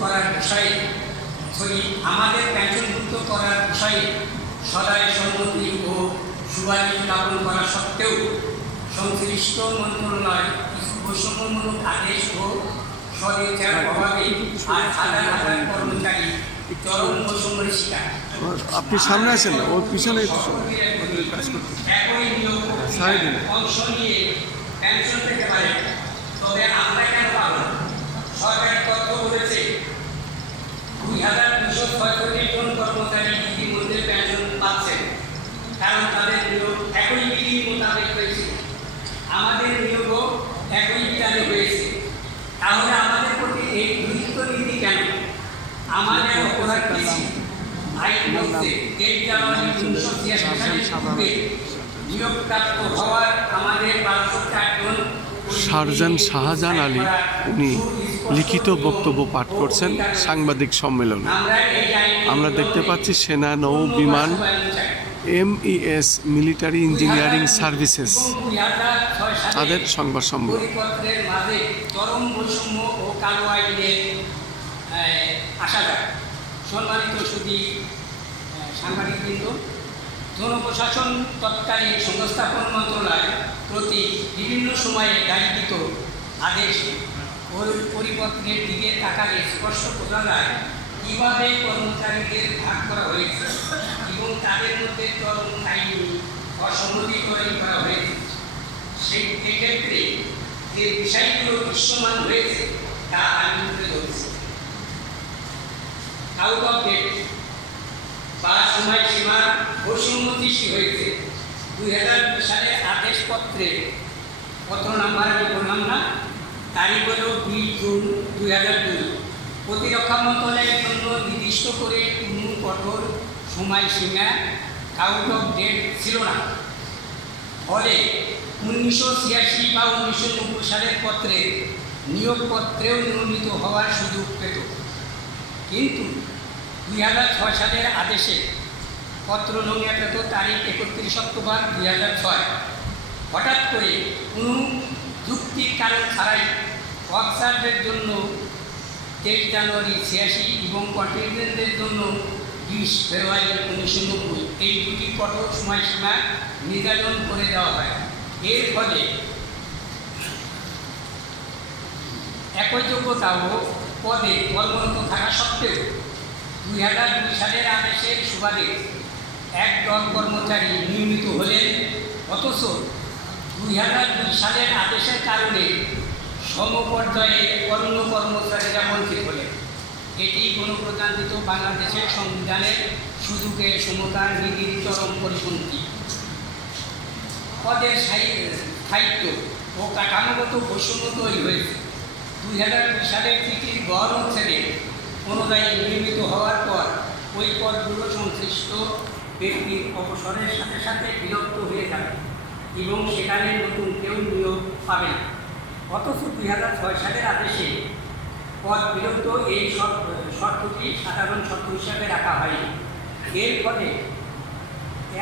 করার বিষয়ে আমাদের পেনশনভুক্ত করার বিষয়ে সদাই সম্মতি ও সুপারিশ জ্ঞাপন করা সত্ত্বেও সংশ্লিষ্ট মন্ত্রণালয় কিছু বৈষম্যমূলক আদেশ ও সদিচ্ছার অভাবে আর হাজার হাজার কর্মচারী চরম বৈষম্যের শিকার। আপনি সামনে আছেন না, ওর পিছনে একই নিয়োগ অংশ নিয়ে পেনশন পেতে পারে, তবে আমরা কেন পাব না? সরকারি তথ্য বলেছে ২,২৬৬ জন কর্মচারী ইতিমধ্যে পেনশন পাচ্ছেন, কারণ তাদের নিয়োগ একই বিধি মোতাবেক হয়েছে। আমাদের নিয়োগও একই বিধানে হয়েছে। তাহলে আমাদের প্রতি এই গুরুত্ব নীতি কেন? আমাদের অপরাধ কৃষি আইন বলছে ১ জানুয়ারি ১৯৮৬ সালে নিয়োগপ্রাপ্ত হওয়ার আমাদের ১২০৪ জন শারজান শাহজাহান আলী উনি লিখিত বক্তব্য পাঠ করছেন সাংবাদিক সম্মেলনে। আমরা দেখতে পাচ্ছি সেনা নৌ বিমান MES মিলিটারি ইঞ্জিনিয়ারিং সার্ভিসেস তাদের সংবাদ সম্মেলন। চরম বৈষম্য ও কালো আইনের আসা যায়। সম্মানিত সুধী সাংবাদিকবৃন্দ, জনপ্রশাসন তৎকালীন সংস্থাপন মন্ত্রণালয় প্রতি বিভিন্ন সময়ে জারিকৃত আদেশ ও পরিপত্রের দিকে তাকালে স্পষ্ট বোঝা যায় কীভাবে কর্মচারীদের ভাগ করা হয়েছে এবং তাদের মধ্যে চরম আইনি অসম্মতি তৈরি করা হয়েছে। সেক্ষেত্রে যে বিষয়গুলো দৃশ্যমান হয়েছে তা আমি তুলে ধরছি। আউট অফ ডেট বা সময়সীমার বৈষম্য সৃষ্টি হয়েছে। ২০০২ সালের আদেশপত্রে পত্র নাম্বার আমি বললাম না, তারিখ হল ২০ জুন ২০০২। প্রতিরক্ষা মন্ত্রণালয়ের জন্য নির্দিষ্ট করে কোনো কঠোর সময়সীমা আউট অফ ডেট ছিল না। ফলে ১৯৮৬ বা ১৯৯০ সালের পত্রে নিয়োগপত্রেও নিয়মিত হওয়ার সুযোগ পেত। কিন্তু ২০০৬ সালের আদেশে পত্র নঙ্গা পেত তারিখ ৩১ অক্টোবর ২০০৬। হঠাৎ করে কোনো যুক্তির কারণ ছাড়াই অফিসারদের জন্য ২৩ জানুয়ারি ৮৬ এবং কন্টিনজেন্টদের জন্য ২০ ফেব্রুয়ারি ১৯৯০ এই দুটি কঠোর সময়সীমা নির্ধারণ করে দেওয়া হয়। এর ফলে একই যোগ্যতা ও পদে কর্মরত থাকা সত্ত্বেও ২০০২ সালের আদেশের সুবাদে একদল কর্মচারী নিয়মিত হলেন, অথচ ২০০২ সালের আদেশের কারণে সমপর্যায়ে অন্য কর্মচারীরা বঞ্চিত হলেন। এটি গণপ্রজাতন্ত্রিত বাংলাদেশের সংবিধানের সুযোগের সমতার নীতির চরম পরিপন্থী। পদের স্থায়িত্ব ও কাঠামোগত বৈষম্য তৈরি হয়েছে। ২০০২ সালের চিঠির গড় অনুচ্ছেদে অনুযায়ী নির্মিত হওয়ার পর ওই পদগুলো সংশ্লিষ্ট ব্যক্তির অবসরের সাথে সাথে বিলুপ্ত হয়ে যাবে এবং সেখানে নতুন কেউ নিয়োগ পাবে না। অথচ ২০০৬ সালের আদেশে পদ বিলুপ্ত এই শর্তটি সাধারণ শর্ত হিসাবে রাখা হয়নি। এর ফলে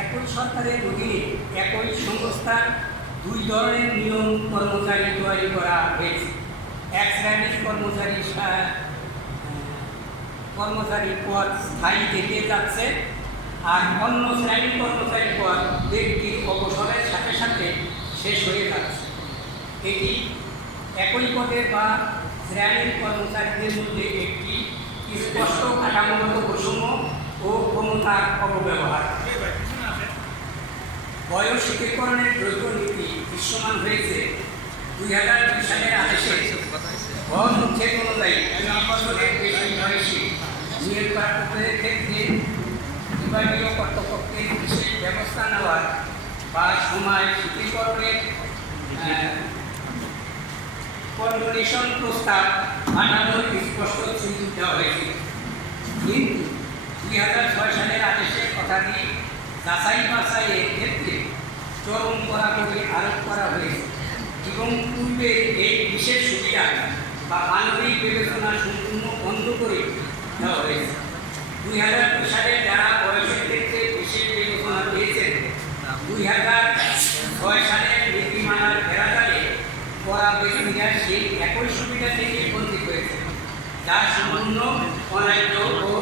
একই সরকারের অধীনে একই সংস্থার দুই ধরনের নিয়ম কর্মচারী তৈরি করা হয়েছে। এক শ্রেণীর কর্মচারী পদ স্থায়ী থেকে যাচ্ছে, আর অন্য শ্রেণীর কর্মচারী পদ ব্যক্তির অবসরের সাথে সাথে শেষ হয়ে যাচ্ছে। এটি একই পদের বা শ্রেণীর কর্মচারীদের মধ্যে একটি স্পষ্ট কাঠামোগত বৈষম্য ও ক্ষমতার অপব্যবহার। বয়স শিথিলকরণের দ্রব্য নীতি দৃশ্যমান হয়েছে ২০০২ সালের আদেশে অনুচ্ছেদ অনুযায়ী ২ বছরের বেশি বয়সী নিয়োগ প্রার্থীদের ক্ষেত্রে বিভাগীয় কর্তৃপক্ষের বিশেষ ব্যবস্থা নেওয়ার বা সময় শিথিলকরণের কন্ডিশন প্রস্তাব পাঠানোর স্পষ্ট সুযোগ দেওয়া হয়েছে। কিন্তু ২০০৬ সালের আদেশের কথাটি যাচাই বাছাইয়ের ক্ষেত্রে চরম কড়াকড়ি আরোপ করা হয়েছে এবং পূর্বে এই বিশেষ সুবিধা বা মানবিক বিবেচনা সম্পূর্ণ বন্ধ করে দেওয়া হয়েছে। ২০০২ সালে যারা বয়সের ক্ষেত্রে বিশেষ বিবেচনা পেয়েছেন, ২০০৬ সালের নীতিমালার ফেরাজালে করা ব্যক্তিরা সেই একই সুবিধা থেকে বঞ্চিত হয়েছে। যা সম্পূর্ণ অন্যায্য ও